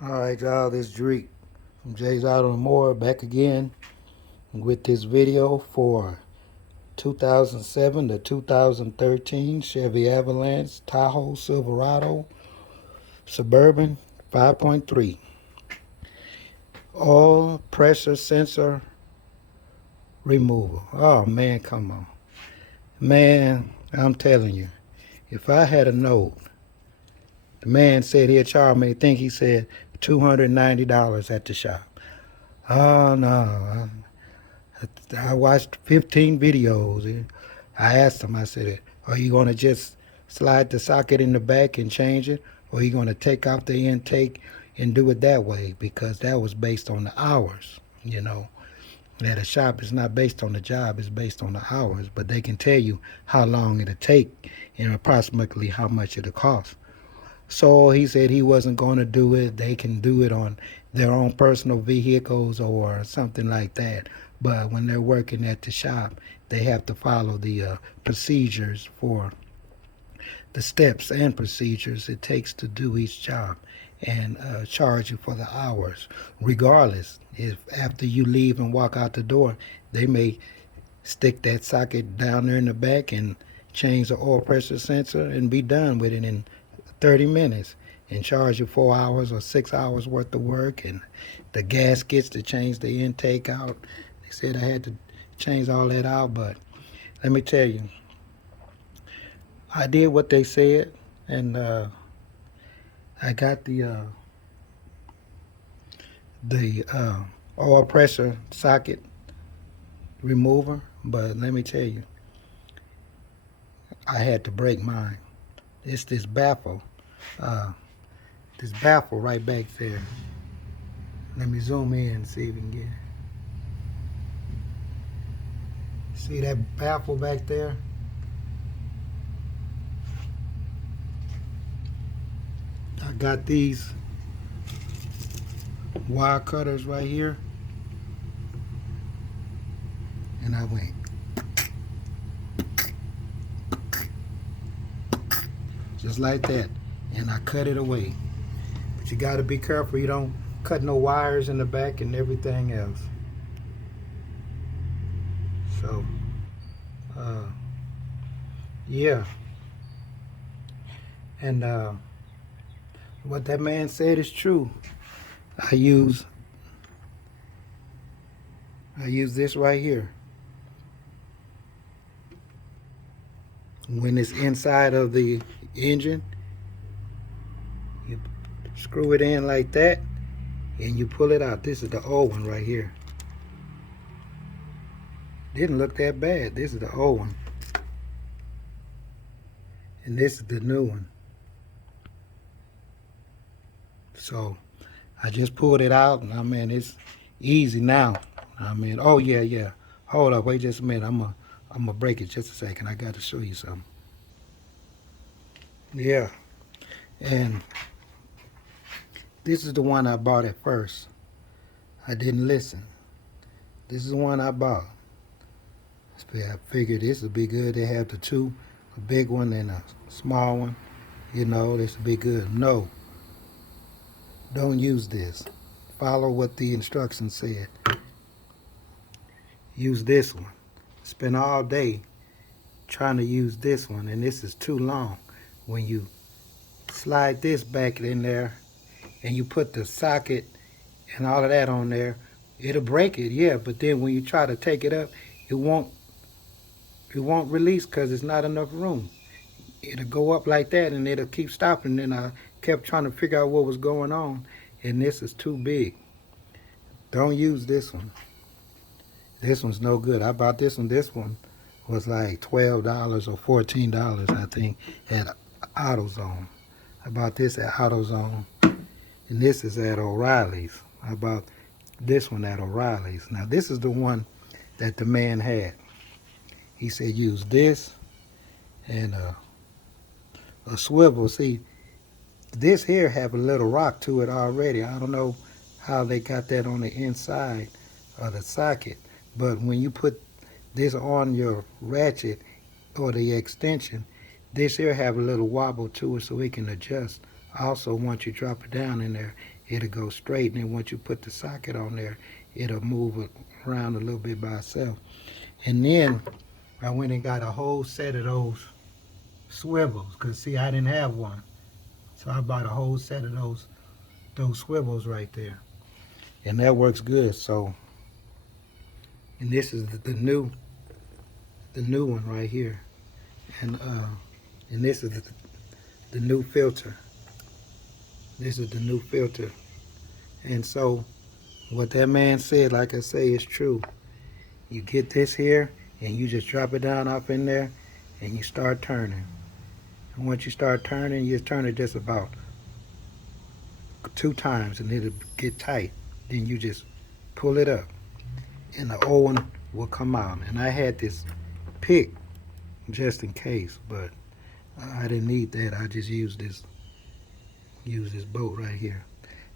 All right, y'all, this is Drake from Jay's Auto and More back again with this video for 2007 to 2013 Chevy Avalanche Tahoe Silverado Suburban 5.3 oil pressure sensor removal. Oh man, come on. Man, I'm telling you, if I had a note, the man said he'd charge me, I think he said $290 at the shop. Oh no, I watched 15 videos. I asked him, I said, are you going to just slide the socket in the back and change it? Or are you going to take off the intake and do it that way? Because that was based on the hours, you know. At a shop, it's not based on the job, it's based on the hours. But they can tell you how long it'll take and approximately how much it'll cost. So he said he wasn't going to do it. They can do it on their own personal vehicles or something like that. But when they're working at the shop, they have to follow the procedures for the steps and procedures it takes to do each job and charge you for the hours. Regardless, if after you leave and walk out the door, they may stick that socket down there in the back and change the oil pressure sensor and be done with it in 30 minutes and charge you 4 hours or 6 hours worth of work and the gaskets to change the intake out. They said I had to change all that out, but let me tell you, I did what they said, and I got the oil pressure socket remover, but let me tell you, I had to break mine. It's uh, this baffle right back there. Let me zoom in and see if we can get it. See that baffle back there? I got these wire cutters right here, and I went just like that, and I cut it away. But you got to be careful you don't cut no wires in the back and everything else. So, uh, yeah, and what that man said is true. I use I use this right here. When it's inside of the engine, you screw it in like that and you pull it out. This is the old one right here. Didn't look that bad. This is the old one. And this is the new one. So I just pulled it out and I mean it's easy now. I mean, oh yeah, yeah. Hold up, wait just a minute. I'm gonna break it just a second. I got to show you something. Yeah, and this is the one I bought at first. I didn't listen. This is the one I bought. I figured this would be good. They have the two, a big one and a small one. You know, this would be good. No, don't use this. Follow what the instructions said. Use this one. Spend all day trying to use this one, and this is too long. When you slide this back in there and you put the socket and all of that on there, it'll break it, yeah, but then when you try to take it up, it won't release because there's not enough room. It'll go up like that and it'll keep stopping. And I kept trying to figure out what was going on, and this is too big. Don't use this one. This one's no good. I bought this one. This one was like $12 or $14, I think, at AutoZone. I bought this at AutoZone, and this is at O'Reilly's. I bought this one at O'Reilly's. Now, this is the one that the man had. He said use this and a swivel. See, this here have a little rock to it already. I don't know how they got that on the inside of the socket, but when you put this on your ratchet or the extension, this here have a little wobble to it so it can adjust. Also, once you drop it down in there, it'll go straight, and then once you put the socket on there, it'll move around a little bit by itself. And then I went and got a whole set of those swivels, because see, I didn't have one. So I bought a whole set of those swivels right there. And that works good. So, and this is the new one right here. And this is the new filter. This is the new filter. And so what that man said, like I say, is true. You get this here and you just drop it down off in there and you start turning. And once you start turning, you turn it just about 2 times and it'll get tight. Then you just pull it up and the old one will come out. And I had this pick just in case, but I didn't need that. I just used this bolt right here.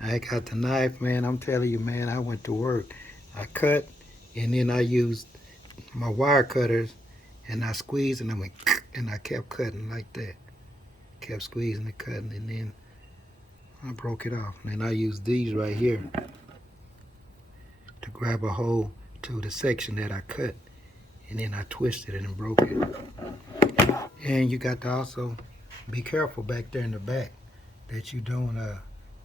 I got the knife, man. I'm telling you, man, I went to work. I cut, and then I used my wire cutters, and I squeezed, and I went, and I kept cutting like that. Kept squeezing and cutting, and then I broke it off. And I used these right here to grab a hold to the section that I cut, and then I twisted it and broke it. And you got to also be careful back there in the back that you don't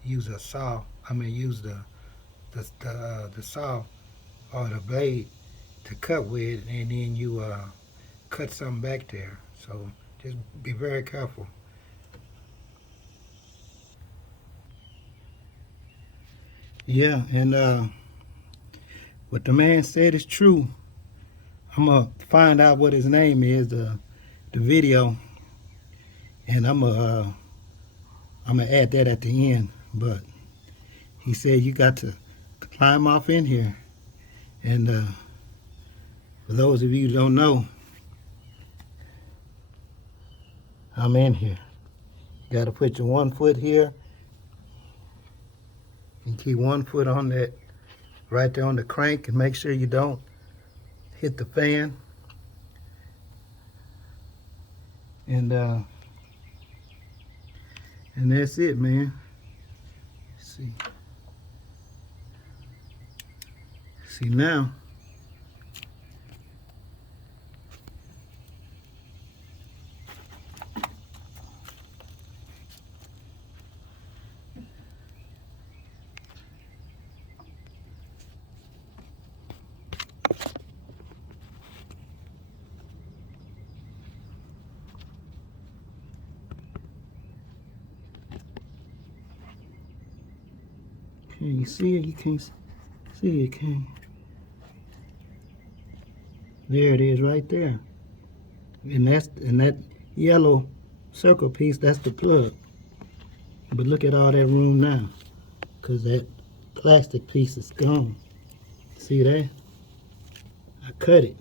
use a saw. I mean, use the saw or the blade to cut with, and then you cut something back there. So just be very careful. Yeah, and what the man said is true. I'm gonna find out what his name is, the video, and I'm gonna add that at the end. But he said you got to climb off in here, and for those of you who don't know, I'm in here. You got to put your 1 foot here and keep 1 foot on that, right there on the crank, and make sure you don't hit the fan. And that's it, man. See now. Can you see it? You can't see it, can you? There it is right there. And that yellow circle piece, that's the plug. But look at all that room now, because that plastic piece is gone. See that? I cut it.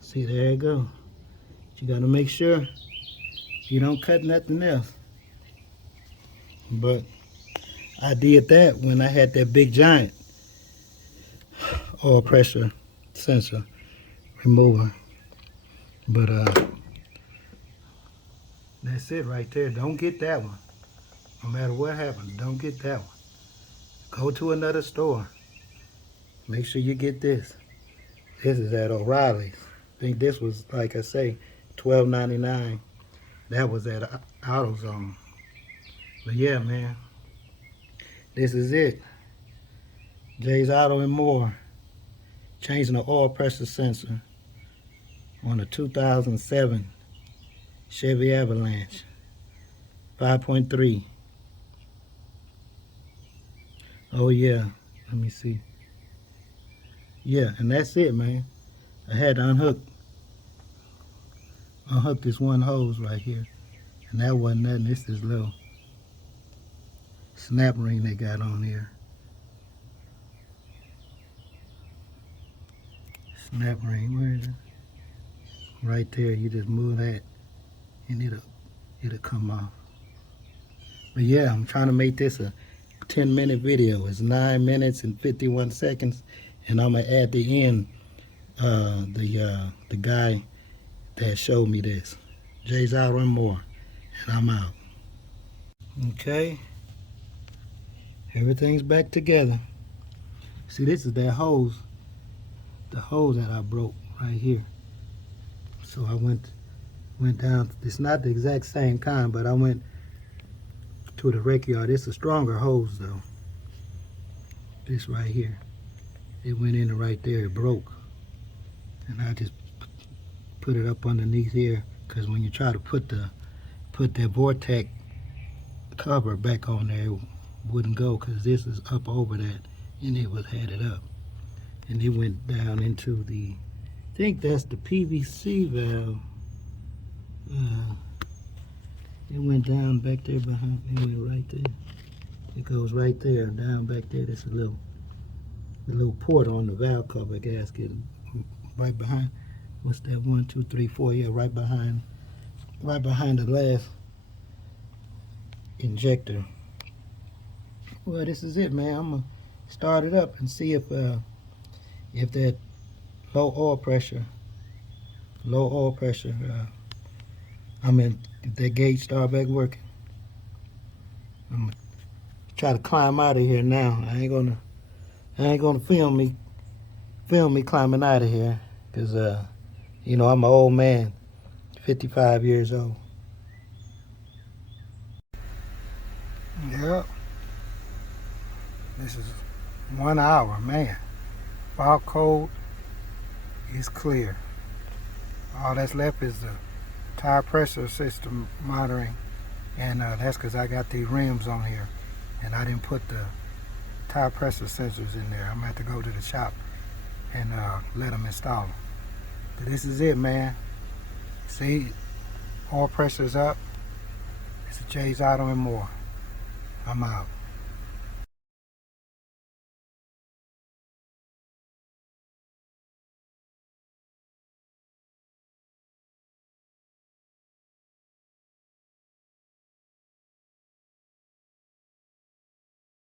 See, there you go. You gotta make sure you don't cut nothing else. But I did that when I had that big giant oil pressure sensor remover. But that's it right there. Don't get that one. No matter what happens, don't get that one. Go to another store. Make sure you get this. This is at O'Reilly's. I think this was, like I say, $12.99. That was at AutoZone. But yeah, man, this is it. Jay's Auto and More. Changing the oil pressure sensor on a 2007 Chevy Avalanche 5.3. Oh yeah, let me see. Yeah, and that's it, man. I had to unhook this one hose right here, and that wasn't nothing. It's this little snap ring they got on here. Snap ring, where is it? Right there. You just move that, and it'll come off. But yeah, I'm trying to make this a 10-minute video. It's 9 minutes and 51 seconds, and I'm gonna add the end the guy that showed me this. Jay's Auto and More. and I'm out. Okay, everything's back together. See, this is that hose, the hose that I broke right here. So I went down. It's not the exact same kind, but I went to the rec yard. It's a stronger hose though. This right here, it went in right there. It broke, and I just put it up underneath here, because when you try to put that Vortex cover back on there, it wouldn't go, because this is up over that, and it was had it up, and it went down into the, I think that's the PVC valve. It went down back there behind. It went right there. It goes right there, down back there. There's a little port on the valve cover gasket, right behind. What's that? 1, 2, 3, 4. Yeah, right behind the last injector. Well, this is it, man. I'm gonna start it up and see if that low oil pressure, if that gauge start back working. I'm gonna try to climb out of here now. I ain't gonna film me climbing out of here, because you know, I'm an old man, 55 years old. Yep. This is 1 hour, man. Fog code is clear. All that's left is the tire pressure system monitoring, and that's because I got these rims on here, and I didn't put the tire pressure sensors in there. I'm gonna have to go to the shop and let them install them. But this is it, man. See, oil pressure's up. It's a Jay's Auto and More. I'm out.